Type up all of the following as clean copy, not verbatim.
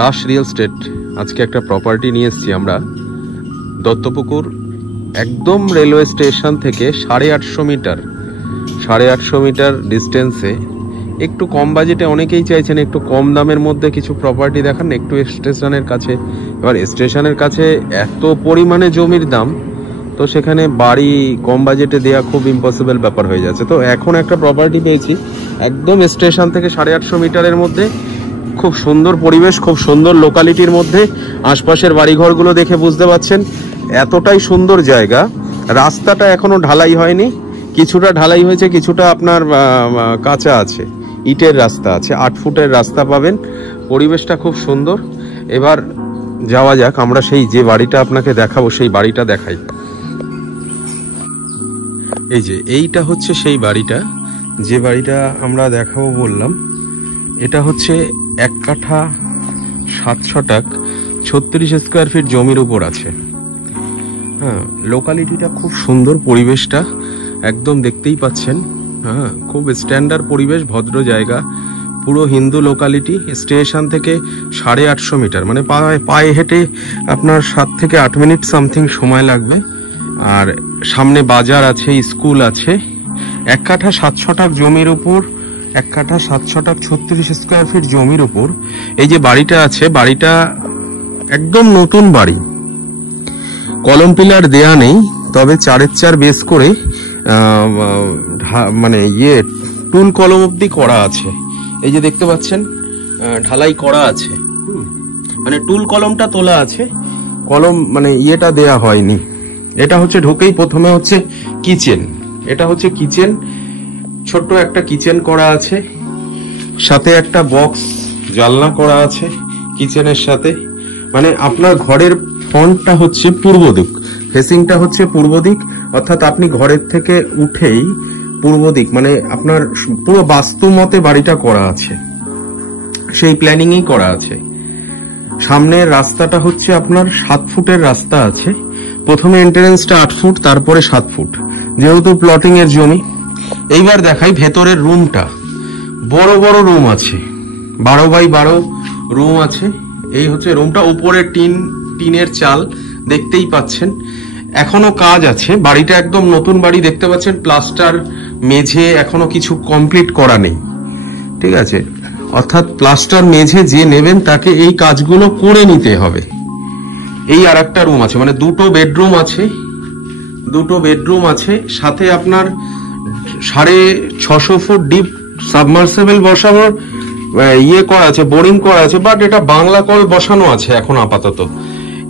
Das real estate আজকে একটা property নিয়ে এসেছি আমরা দত্তপুকুর, একদম রেলওয়ে স্টেশন থেকে 850 মিটার ডিস্টেন্সে, একটু কম বাজেটে। অনেকেই চাইছেন একটু কম দামের মধ্যে কিছু প্রপার্টি দেখান, একটু স্টেশনের কাছে। এবার স্টেশনের কাছে এত পরিমাণে জমির দাম, তো সেখানে বাড়ি কম বাজেটে দেওয়া খুব ইম্পসিবল ব্যাপার হয়ে যাচ্ছে। তো এখন একটা প্রপার্টি পেয়েছি একদম স্টেশন থেকে 850 মিটারের মধ্যে, খুব সুন্দর পরিবেশ, খুব সুন্দর লোকালিটির মধ্যে। আশপাশের বাড়িঘরগুলো দেখে বুঝতে পারছেন এতটাই সুন্দর জায়গা। রাস্তাটা এখনো ঢালাই হয়নি, কিছুটা ঢালাই হয়েছে, কিছুটা আপনার কাঁচা আছে, ইটের রাস্তা আছে, 8 ফুটের রাস্তা পাবেন। পরিবেশটা খুব সুন্দর। এবার যাওয়া যাক, আমরা সেই যে বাড়িটা আপনাকে দেখাবো সেই বাড়িটা দেখাই। এই যে এইটা হচ্ছে সেই বাড়িটা, যে বাড়িটা আমরা দেখাবো বললাম। এটা হচ্ছে 1 কাঠা 7 ছটাক 36 স্কোয়ার ফিট জমির উপর আছে। হ্যাঁ, লোকালিটিটা খুব সুন্দর, পরিবেশটা একদম দেখতেই পাচ্ছেন। হ্যাঁ, খুব স্ট্যান্ডার্ড পরিবেশ, ভদ্র জায়গা, পুরো হিন্দু লোকালিটি। স্টেশন থেকে 850 মিটার, মানে পায়ে হেঁটে আপনার 7 থেকে 8 মিনিট সামথিং সময় লাগবে। আর সামনে বাজার আছে, স্কুল আছে। 1 কাঠা 7 ছটাক জমির উপর, 1 কাঠা 7 ছটাক 36 স্কোয়ার ফিট জমির উপর এই যে বাড়িটা আছে, বাড়িটা একদম নতুন বাড়ি। কলম পিলার দেয়া নেই, তবে 4x4 বেস করে মানে টুল কলম অব্দি করা আছে। এই যে দেখতে পাচ্ছেন ঢালাই করা আছে, মানে টুল কলমটা তোলা আছে, কলম মানে দেয়া হয়নি। এটা হচ্ছে ঢোকেই প্রথমে হচ্ছে কিচেন। এটা হচ্ছে কিচেন, ছোট্ট একটা কিচেন করা আছে, সাথে একটা বক্স জানলা করা আছে কিচেনের সাথে। মানে আপনার ঘরের ফ্রন্টটা হচ্ছে পূর্ব দিক, ফেসিংটা হচ্ছে পূর্ব দিক, অর্থাৎ আপনি ঘরের থেকে উঠেই পূর্ব দিক, মানে আপনার পুরো বাস্তু মতে বাড়িটা করা আছে, সেই প্ল্যানিংই করা আছে। সামনের রাস্তাটা হচ্ছে আপনার 7 ফুটের রাস্তা আছে। প্রথমে এন্ট্রান্সটা 8 ফুট, তারপরে 7 ফুট, যেহেতু প্লটিং এর জমি। এইবার দেখাই ভেতরের রুমটা। বড় বড় রুম আছে, 12 বাই 12 রুম আছে। এই হচ্ছে রুমটা, উপরে টিনের চাল দেখতেই পাচ্ছেন। এখনো কাজ আছে, বাড়িটা একদম নতুন বাড়ি দেখতে পাচ্ছেন। প্লাস্টার, মেঝে এখনো কিছু কমপ্লিট করা নেই, ঠিক আছে। অর্থাৎ প্লাস্টার, মেঝে যে নেবেন তাকে এই কাজগুলো করে নিতে হবে। এই আর একটা রুম আছে, মানে 2টো বেডরুম আছে, 2টো বেডরুম আছে। সাথে আপনার 650 ফুট ডিপ সাবমার্সিবল বসানোর করা আছে, বোরিং করা আছে, বাট এটা বাংলা কল বসানো আছে এখন আপাতত।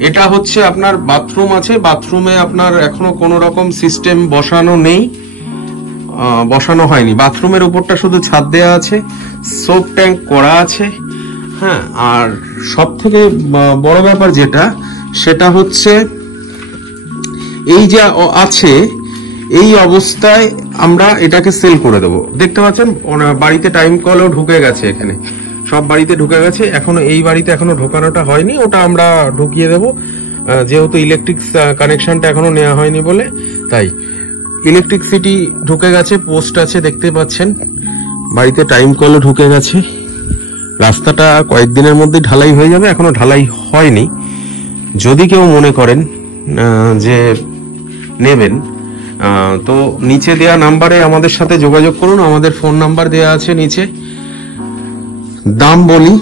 এটা হচ্ছে আপনার বাথরুম আছে, বাথরুমে আপনার এখনো কোনো রকম সিস্টেম বসানো নেই, বসানো হয়নি। বাথরুমের উপরটা শুধু ছাদ দেওয়া আছে, সোপ ট্যাঙ্ক করা আছে। হ্যাঁ, আর সব থেকে বড় ব্যাপার যেটা, সেটা হচ্ছে এই যে আছে এই অবস্থায় আমরা এটাকে সেল করে দেবো। দেখতে পাচ্ছেন বাড়িতে টাইম কলও ঢুকে গেছে, এখানে সব বাড়িতে ঢুকে গেছে। এখনো এই বাড়িতে এখনো ঢোকানোটা হয়নি, ওটা আমরা ঢুকিয়ে দেবো, যেহেতু ইলেকট্রিক কানেকশনটা এখনো নেওয়া হয়নি বলে। তাই ইলেকট্রিসিটি ঢুকে গেছে, পোস্ট আছে দেখতে পাচ্ছেন, বাড়িতে টাইম কলও ঢুকে গেছে। রাস্তাটা কয়েকদিনের মধ্যে ঢালাই হয়ে যাবে, এখনো ঢালাই হয়নি। যদি কেউ মনে করেন যে নেবেন, তো নিচে দেয়া নাম্বারে আমাদের সাথে যোগাযোগ করুন। আমাদের ফোন নাম্বার দেয়া আছে নিচে। দাম বলি,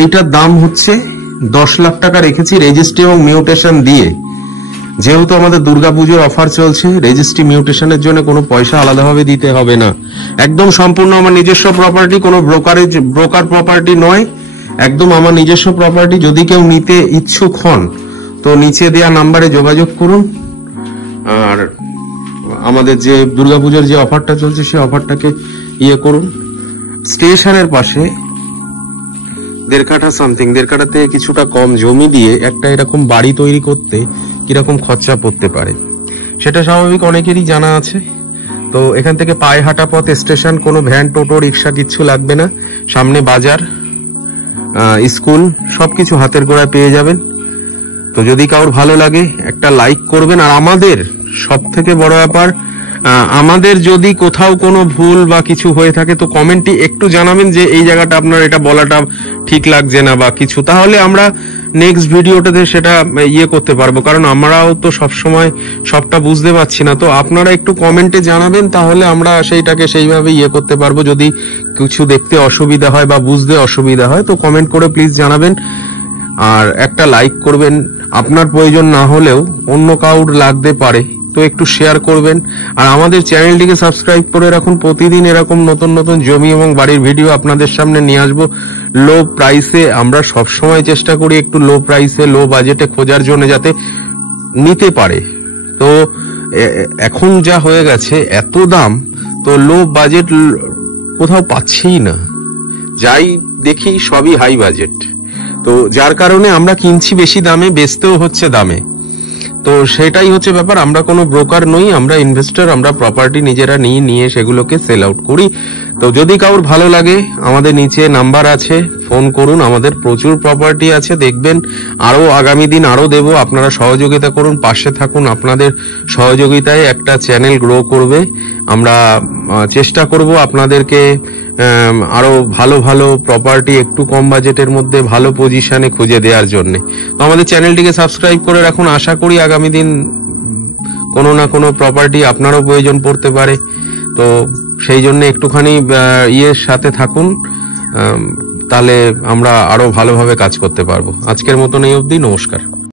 এইটার দাম হচ্ছে 10 লাখ টাকা রেখেছি, রেজিস্ট্রি এবং মিউটেশন দিয়ে। যেহেতু আমাদের দুর্গাপুজোর অফার চলছে, রেজিস্ট্রি মিউটেশনের জন্য কোনো পয়সা আলাদাভাবে দিতে হবে না। একদম সম্পূর্ণ আমার নিজস্ব প্রপার্টি, কোনো ব্রোকার প্রপার্টি নয়, একদম আমার নিজস্ব প্রপার্টি। যদি কেউ নিতে ইচ্ছুক হন তো নিচে দেয়া নাম্বারে যোগাযোগ করুন। আর আমাদের যে দুর্গাপুজোর যে অফারটা চলছে সেই অফারটাকে করুন। স্টেশনের পাশে 1.5 কাঠা সামথিং, 1.5 কাঠা থেকে কিছুটা কম জমি দিয়ে একটা এরকম বাড়ি তৈরি করতে কিরকম খরচা পড়তে পারে সেটা স্বাভাবিক, অনেকেরই জানা আছে। তো এখান থেকে পায়ে হাঁটা পথ স্টেশন, কোনো ভ্যান, টোটো, রিক্সা কিচ্ছু লাগবে না। সামনে বাজার, স্কুল, সবকিছু হাতের গোড়ায় পেয়ে যাবেন। তো যদি কারোর ভালো লাগে একটা লাইক করবেন। আর আমাদের সব থেকে বড় ব্যাপার, আমাদের যদি কোথাও কোনো ভুল বা কিছু হয়ে থাকে তো কমেন্টে একটু জানাবেন যে এই জায়গাটা আপনার এটা বলাটা ঠিক লাগছে না বা কিছু, তাহলে আমরা নেক্সট ভিডিওটাতে সেটা করতে পারবো, কারণ আমরাও তো সবসময় সবটা বুঝতে পারছি না। তো আপনারা একটু কমেন্টে জানাবেন, তাহলে আমরা সেইটাকে সেইভাবে করতে পারবো। যদি কিছু দেখতে অসুবিধা হয় বা বুঝতে অসুবিধা হয় তো কমেন্ট করে প্লিজ জানাবেন, আর একটা লাইক করবেন। আপনার প্রয়োজন না হলেও অন্য কাউর লাগতে পারে, তো একটু শেয়ার করবেন। আর আমাদের চ্যানেলটিকে সাবস্ক্রাইব করে রাখুন, প্রতিদিন এরকম নতুন নতুন জমি এবং বাড়ির ভিডিও আপনাদের সামনে নিয়ে আসবো লো প্রাইসে। আমরা সবসময় চেষ্টা করি একটু লো প্রাইসে, লো বাজেটে খোঁজার জন্য, যাতে নিতে পারে। তো এখন যা হয়ে গেছে এত দাম, তো লো বাজেট কোথাও পাচ্ছিই না, যাই দেখি সবই হাই বাজেট। তো যার কারণে আমরা কিনছি বেশি দামে, বেচতেও হচ্ছে দামে। তো সেটাই হচ্ছে ব্যাপার। আমরা কোনো ব্রোকার নই, আমরা ইনভেস্টর। আমরা প্রপার্টি নিজেরা নিয়ে সেগুলোকে সেল আউট করি। তো যদি কারোর ভালো লাগে, আমাদের নিচে নাম্বার আছে, ফোন করুন। আমাদের প্রচুর প্রপার্টি আছে, দেখবেন আরো আগামী দিন আরো দেব। আপনারা সহযোগিতা করুন, পাশে থাকুন। আপনাদের সহযোগিতায় একটা চ্যানেল গ্রো করবে। আমরা চেষ্টা করব আপনাদেরকে আরো ভালো ভালো প্রপার্টি একটু কম বাজেটের মধ্যে ভালো পজিশনে খুঁজে দেওয়ার জন্য। তো আমাদের চ্যানেলটিকে সাবস্ক্রাইব করে রাখুন। আশা করি আগামী দিন কোনো না কোনো প্রপার্টি আপনারও প্রয়োজন পড়তে পারে। তো সেই জন্য একটুখানি সাথে থাকুন, তাহলে আমরা আরো ভালোভাবে কাজ করতে পারবো। আজকের মতন এই অবধি, নমস্কার।